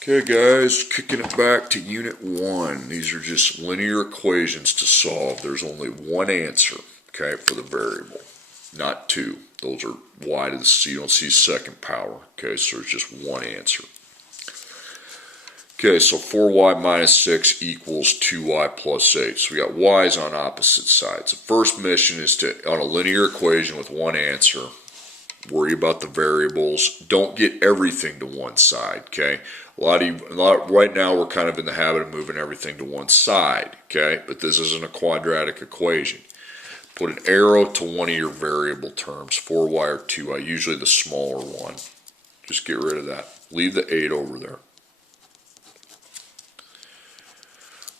Okay guys, kicking it back to Unit 1. These are just linear equations to solve. There's only one answer, okay, for the variable, not two. Those are y to the c. You don't see second power, okay, so there's just one answer. Okay, so 4y minus 6 equals 2y plus 8. So we got y's on opposite sides. The first mission is to, on a linear equation with one answer, worry about the variables. Don't get everything to one side, okay? Right now we're kind of in the habit of moving everything to one side, okay? But this isn't a quadratic equation. Put an arrow to one of your variable terms, 4y or 2y, usually the smaller one. Just get rid of that. Leave the 8 over there.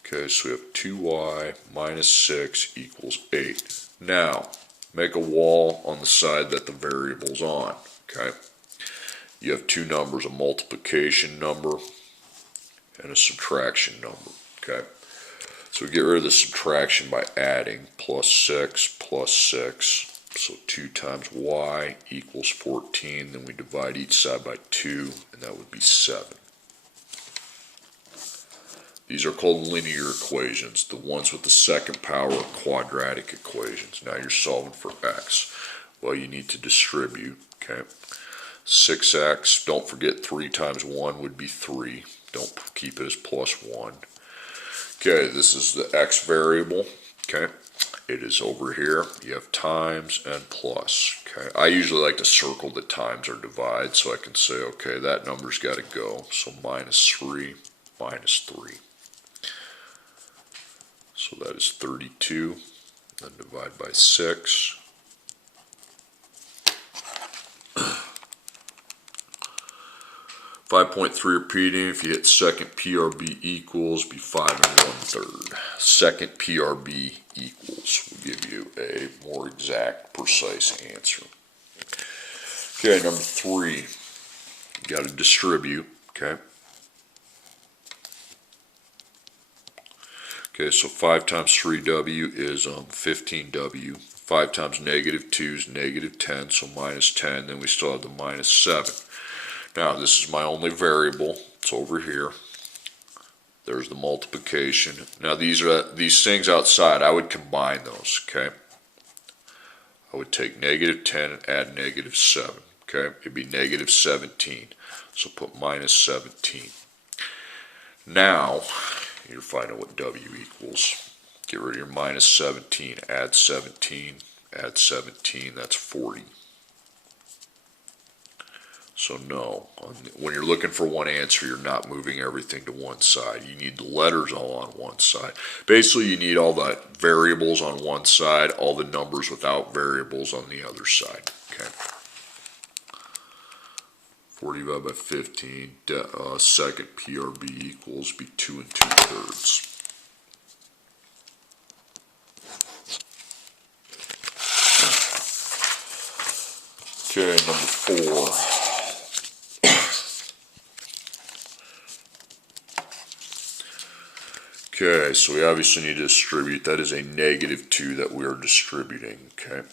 Okay, so we have 2y minus 6 equals 8. Now, make a wall on the side that the variable's on, okay? You have two numbers, a multiplication number and a subtraction number, okay? So we get rid of the subtraction by adding plus 6 plus 6. So 2 times y equals 14. Then we divide each side by 2, and that would be 7. These are called linear equations. The ones with the second power are quadratic equations. Now you're solving for x. Well, you need to distribute, okay? 6x, don't forget 3 times 1 would be 3. Don't keep it as plus 1. Okay, this is the x variable, okay? It is over here. You have times and plus, okay? I usually like to circle the times or divide so I can say, okay, that number's got to go. So minus 3 minus 3. So that is 32. Then divide by 6. 5.3 repeating, if you hit second PRB equals, be 5 1/3. Second PRB equals will give you a more exact, precise answer. Okay, number 3, you got to distribute, okay? Okay, so 5 times 3w is 15w. 5 times negative 2 is negative 10, so minus 10. Then we still have the minus 7. Now, this is my only variable. It's over here. There's the multiplication. Now, these things outside, I would combine those, okay? I would take negative 10 and add negative 7, okay? It'd be negative 17. So put minus 17. Now, you're finding what w equals. Get rid of your minus 17. Add 17. Add 17. That's 40. So no, when you're looking for one answer, you're not moving everything to one side. You need the letters all on one side. Basically, you need all the variables on one side, all the numbers without variables on the other side. Okay. 40 divided by 15, second PRB equals be 2 2/3. Okay, number 4. Okay, so we obviously need to distribute. That is a negative 2 that we are distributing, okay?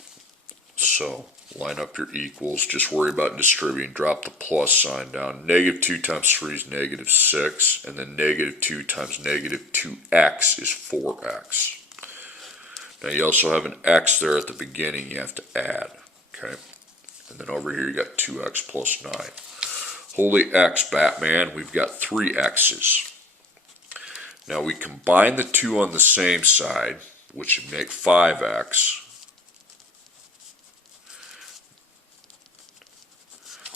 So, line up your equals. Just worry about distributing. Drop the plus sign down. Negative 2 times 3 is negative 6. And then negative 2 times negative 2x is 4x. Now, you also have an x there at the beginning you have to add, okay? And then over here you got 2x plus 9. Holy X, Batman, we've got 3 x's. Now we combine the 2 on the same side, which would make 5x.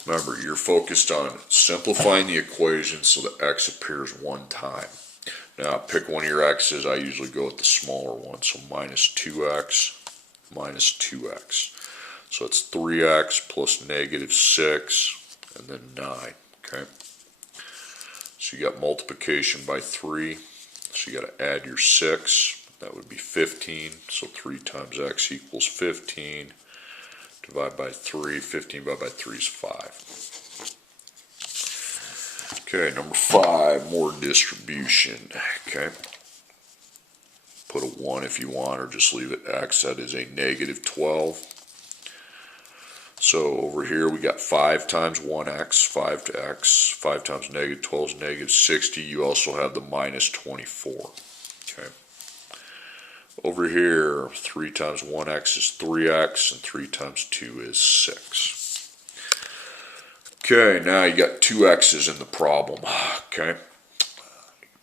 Remember, you're focused on simplifying the equation so the x appears one time. Now pick one of your x's. I usually go with the smaller one, so minus 2x minus 2x. So it's 3x plus negative 6 and then 9, okay? So you got multiplication by 3. So you got to add your 6. That would be 15. So 3 times x equals 15. Divide by 3. 15 divided by 3 is 5. Okay, number 5, more distribution. Okay. Put a 1 if you want, or just leave it x. That is a negative 12. So over here we got 5 times 1x, 5x, 5 times negative 12 is negative 60. You also have the minus 24. Okay. Over here, 3 times 1x is 3x, and 3 times 2 is 6. Okay, now you got 2 x's in the problem. Okay.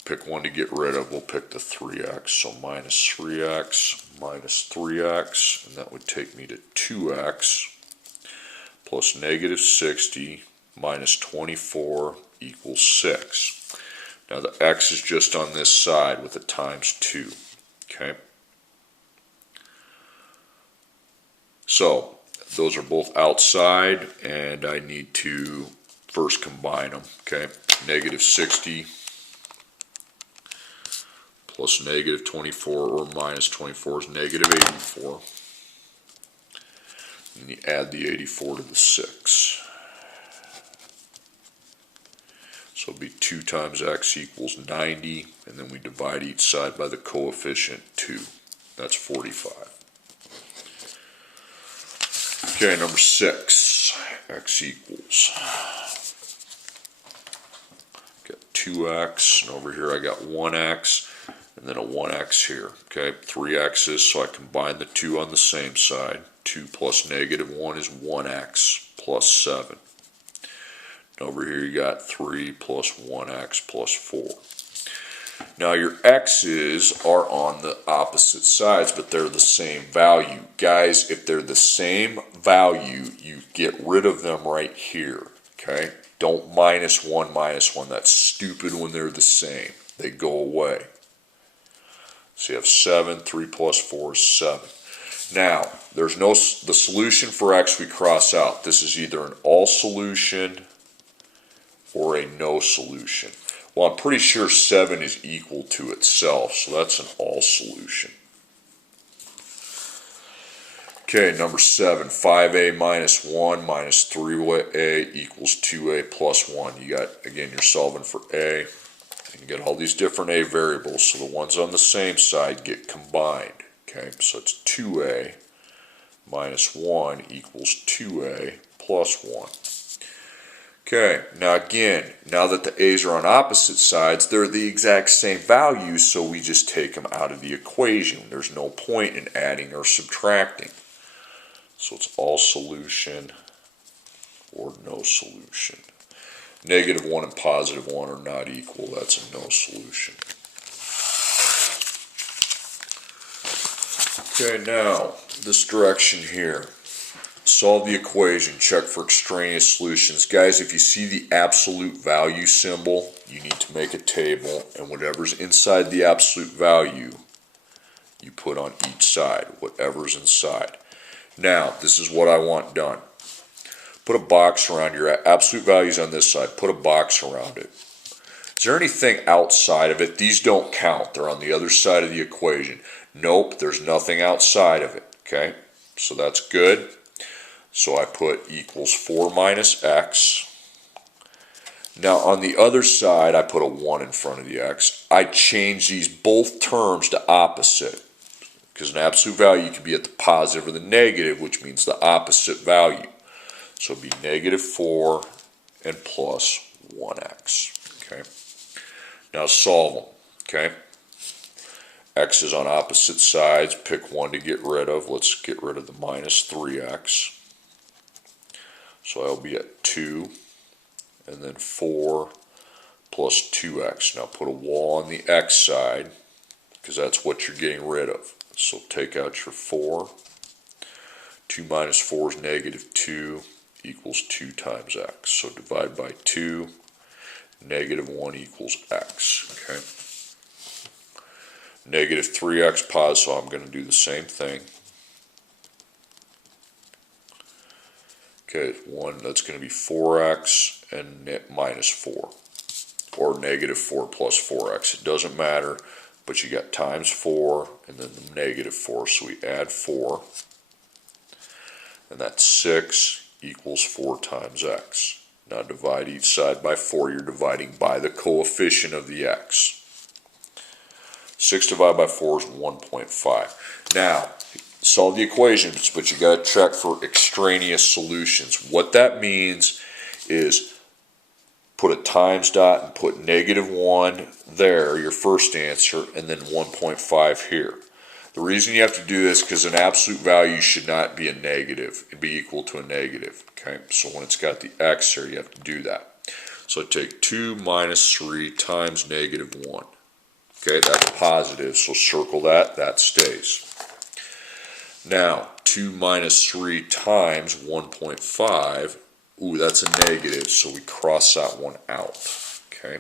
Pick one to get rid of. We'll pick the 3x. So minus 3x minus 3x, and that would take me to 2x plus negative 60 minus 24 equals 6. Now the x is just on this side with a times 2. Okay. So those are both outside, and I need to first combine them. Okay. Negative 60 plus negative 24 or minus 24 is negative 84. And you add the 84 to the 6. So it'll be 2 times x equals 90, and then we divide each side by the coefficient 2. That's 45. Okay, number 6, x equals. Got 2x, and over here I got 1x, and then a 1x here. Okay, 3 x's, so I combine the 2 on the same side. 2 plus negative 1 is 1x plus 7. And over here you got 3 plus 1x plus 4. Now your x's are on the opposite sides, but they're the same value. Guys, if they're the same value, you get rid of them right here. Okay? Don't minus 1. That's stupid when they're the same. They go away. So you have 7, 3 plus 4 is 7. Now, the solution for x we cross out. This is either an all solution or a no solution. Well, I'm pretty sure 7 is equal to itself, so that's an all solution. Okay, number 7, 5a minus 1 minus 3a equals 2a plus 1. You got, again, you're solving for a, and you got all these different a variables, so the ones on the same side get combined. Okay, so it's 2a minus 1 equals 2a plus 1. Okay, now again, now that the a's are on opposite sides, they're the exact same values, so we just take them out of the equation. There's no point in adding or subtracting. So it's all solution or no solution. Negative 1 and positive 1 are not equal. That's a no solution. Okay, now this direction here. Solve the equation, check for extraneous solutions. Guys, if you see the absolute value symbol, you need to make a table, and whatever's inside the absolute value, you put on each side, whatever's inside. Now, this is what I want done. Put a box around your absolute values on this side. Put a box around it. Is there anything outside of it? These don't count. They're on the other side of the equation. Nope, there's nothing outside of it. Okay, so that's good. So I put equals 4 minus x. Now on the other side, I put a 1 in front of the x. I change these both terms to opposite, because an absolute value can be at the positive or the negative, which means the opposite value. So it'd be negative 4 and plus 1x. Okay. Now solve them. Okay. X is on opposite sides. Pick one to get rid of. Let's get rid of the minus 3x. So I'll be at 2, and then 4 plus 2x. Now put a wall on the x side, because that's what you're getting rid of. So take out your 4. 2 minus 4 is negative 2, equals 2 times x. So divide by 2, negative 1 equals x. Okay. Negative 3x positive, so I'm going to do the same thing. Okay, that's going to be 4x and minus 4, or negative 4 plus 4x. It doesn't matter, but you got times 4 and then the negative 4, so we add 4, and that's 6 equals 4 times x. Now divide each side by 4. You're dividing by the coefficient of the x. 6 divided by 4 is 1.5. Now, solve the equations, but you got to check for extraneous solutions. What that means is put a times dot and put -1 there, your first answer, and then 1.5 here. The reason you have to do this is because an absolute value should not be a negative. It'd be equal to a negative. Okay, so when it's got the x there, you have to do that. So I take 2 minus 3 times -1. Okay, that's positive, so circle that, that stays. Now, 2 minus 3 times 1.5, ooh, that's a negative, so we cross that one out. Okay.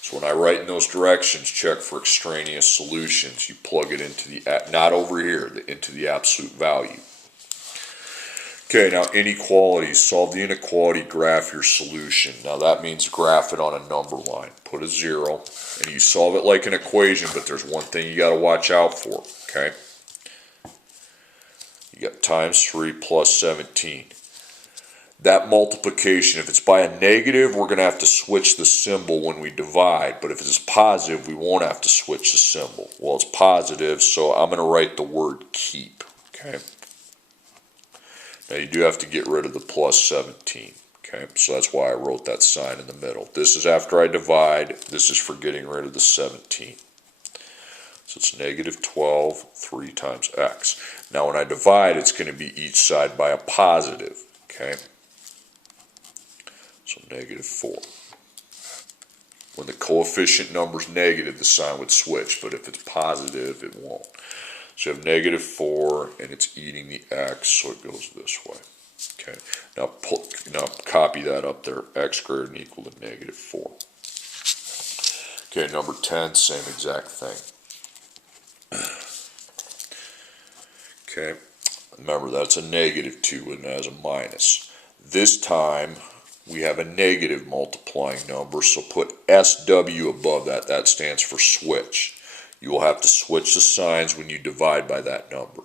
So when I write in those directions, check for extraneous solutions. You plug it into the, not over here, into the absolute value. Okay, now inequalities. Solve the inequality, graph your solution. Now that means graph it on a number line. Put a 0, and you solve it like an equation, but there's one thing you got to watch out for, okay? You got times 3 plus 17. That multiplication, if it's by a negative, we're going to have to switch the symbol when we divide. But if it's positive, we won't have to switch the symbol. Well, it's positive, so I'm going to write the word keep. Okay. Now, you do have to get rid of the plus 17. Okay, so that's why I wrote that sign in the middle. This is after I divide. This is for getting rid of the 17. So it's -12, 3 times x. Now, when I divide, it's going to be each side by a positive. Okay. So -4. When the coefficient number is negative, the sign would switch, but if it's positive, it won't. So you have -4, and it's eating the x, so it goes this way. Okay. Now copy that up there. X greater than or equal to -4. Okay, number 10, same exact thing. Okay. Remember, that's a -2 and that is a minus. This time, we have a negative multiplying number, so put SW above that. That stands for switch. You will have to switch the signs when you divide by that number.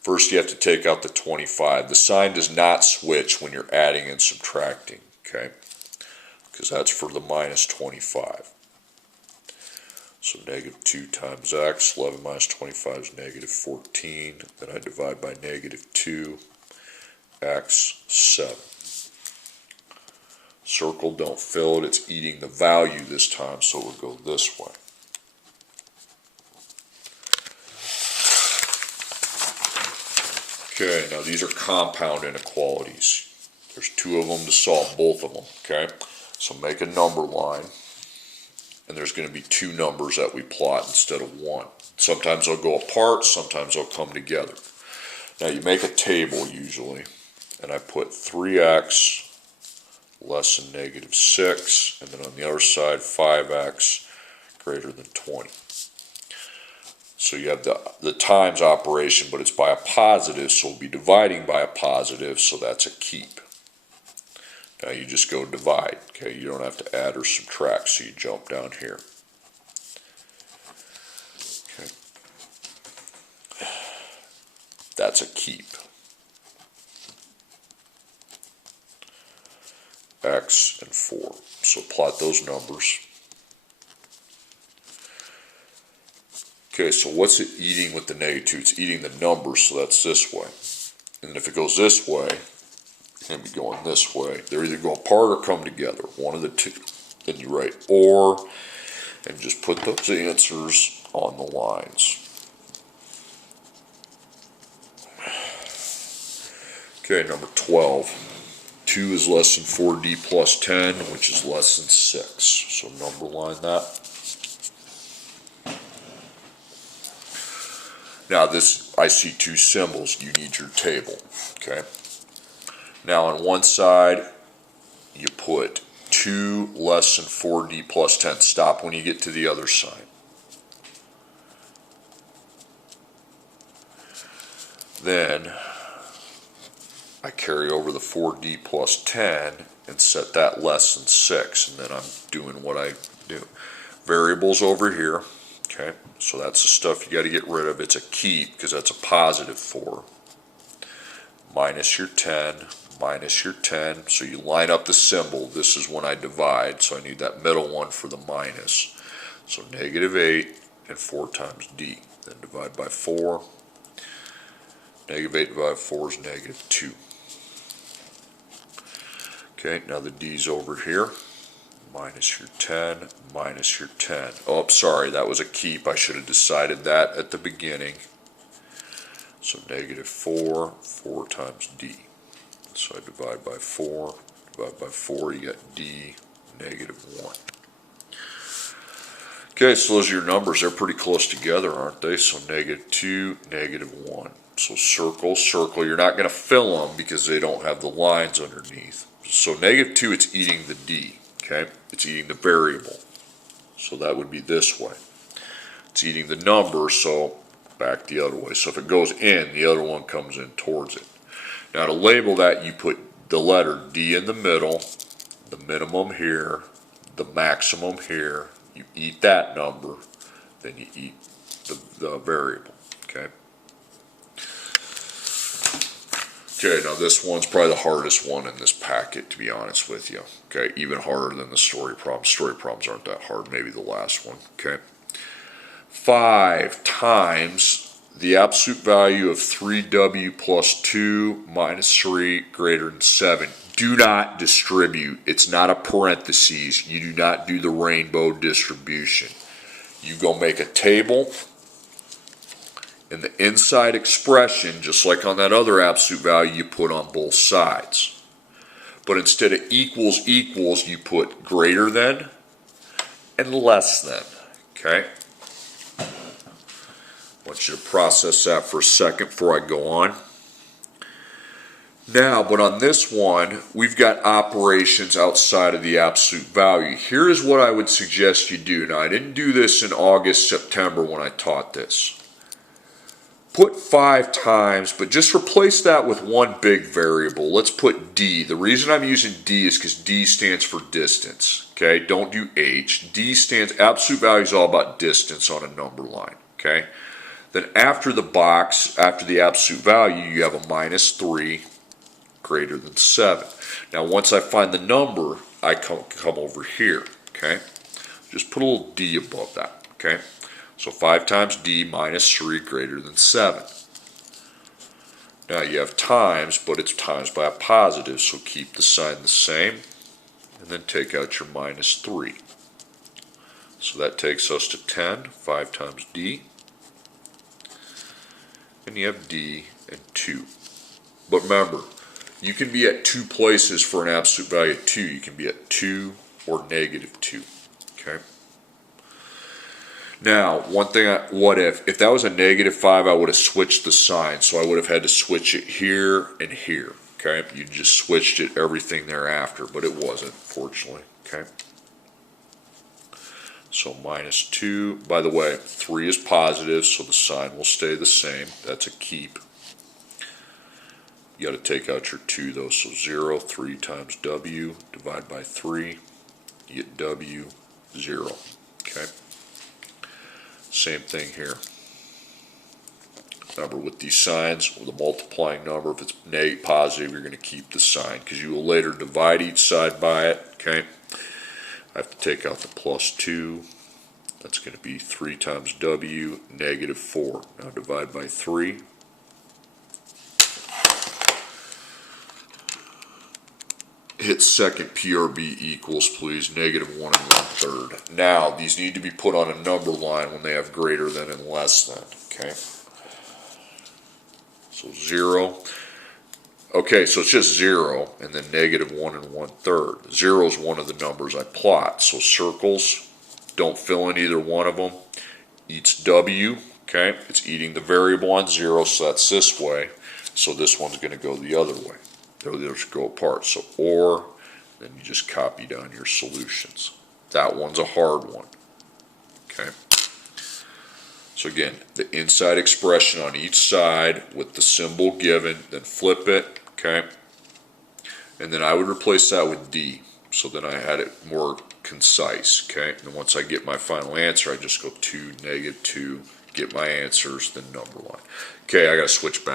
First, you have to take out the 25. The sign does not switch when you're adding and subtracting, okay? Because that's for the minus 25. So -2 times x, 11 minus 25 is -14. Then I divide by -2, x, 7. Circle, don't fill it. It's eating the value this time, so it will go this way. Okay, now these are compound inequalities. There's 2 of them to solve both of them, okay? So make a number line, and there's going to be 2 numbers that we plot instead of 1. Sometimes they'll go apart, sometimes they'll come together. Now you make a table usually, and I put 3x less than -6, and then on the other side 5x greater than 20. So you have the times operation, but it's by a positive, so we'll be dividing by a positive, so that's a keep. Now you just go divide, okay? You don't have to add or subtract, so you jump down here. Okay. That's a keep. X and 4. So plot those numbers. Okay, so what's it eating with the -2? It's eating the numbers, so that's this way. And if it goes this way, it's going to be going this way. They're either going apart or come together, one of the 2. Then you write or, and just put those answers on the lines. Okay, number 12. 2 is less than 4d plus 10, which is less than 6. So number line that. Now this, I see 2 symbols. You need your table, okay? Now on one side, you put 2 less than 4d plus 10. Stop when you get to the other side. Then I carry over the 4d plus 10 and set that less than 6, and then I'm doing what I do. Variables over here, okay, so that's the stuff you got to get rid of. It's a keep because that's a positive 4. Minus your 10, minus your 10, so you line up the symbol. This is when I divide, so I need that middle one for the minus. So -8 and 4 times d, then divide by 4. Negative 8 divided by 4 is negative 2. Okay, now the d's over here. Minus your 10, minus your 10. Oh, sorry, that was a keep. I should have decided that at the beginning. So negative 4, 4 times d. So I divide by 4, you get d, negative 1. Okay, so those are your numbers. They're pretty close together, aren't they? So negative 2, negative 1. So circle, circle. You're not going to fill them because they don't have the lines underneath. So negative 2, it's eating the d. Okay, it's eating the variable. So that would be this way. It's eating the number, so back the other way. So if it goes in, the other one comes in towards it. Now to label that, you put the letter D in the middle, the minimum here, the maximum here. You eat that number, then you eat the variable. Okay. Okay, now this one's probably the hardest one in this packet, to be honest with you. Okay, even harder than the story problems. Story problems aren't that hard, maybe the last one. Okay. 5 times the absolute value of 3w plus 2 minus 3 greater than 7. Do not distribute. It's not a parentheses. You do not do the rainbow distribution. You go make a table. And the inside expression, just like on that other absolute value, you put on both sides. But instead of equals, equals, you put greater than and less than. Okay? I want you to process that for a second before I go on. Now, but on this one, we've got operations outside of the absolute value. Here is what I would suggest you do. Now, I didn't do this in August, September when I taught this. Put 5 times, but just replace that with one big variable. Let's put d. The reason I'm using d is because d stands for distance. Okay, don't do h. D stands, absolute value is all about distance on a number line. Okay, then after the box, after the absolute value, you have a minus 3 greater than 7. Now, once I find the number, I come over here. Okay, just put a little d above that. Okay. So 5 times d minus 3 greater than 7. Now you have times, but it's times by a positive, so keep the sign the same, and then take out your minus 3. So that takes us to 10, 5 times d, and you have d and 2. But remember, you can be at 2 places for an absolute value of 2. You can be at 2 or negative 2. Okay? Now, one thing, what if that was a negative 5, I would have switched the sign. So I would have had to switch it here and here. Okay, you just switched it everything thereafter, but it wasn't, fortunately. Okay, so minus 2. By the way, 3 is positive, so the sign will stay the same. That's a keep. You got to take out your 2 though, so 0, 3 times w, divide by 3, you get w, 0. Okay. Same thing here. Remember, with these signs, with a multiplying number, if it's positive, you're going to keep the sign because you will later divide each side by it. Okay, I have to take out the plus 2. That's going to be 3 times w, negative 4. Now divide by 3. Hit second PRB equals, please, negative 1 1/3. Now, these need to be put on a number line when they have greater than and less than, okay? So 0. Okay, so it's just 0, and then negative 1 1/3. 0 is one of the numbers I plot. So circles, don't fill in either one of them. Eats W, okay? It's eating the variable on 0, so that's this way. So this one's going to go the other way. They'll just go apart. So or, then you just copy down your solutions. That one's a hard one. Okay. So again, the inside expression on each side with the symbol given, then flip it. Okay. And then I would replace that with D. So then I had it more concise. Okay. And once I get my final answer, I just go 2, negative 2, get my answers, then number line. Okay, I got to switch back.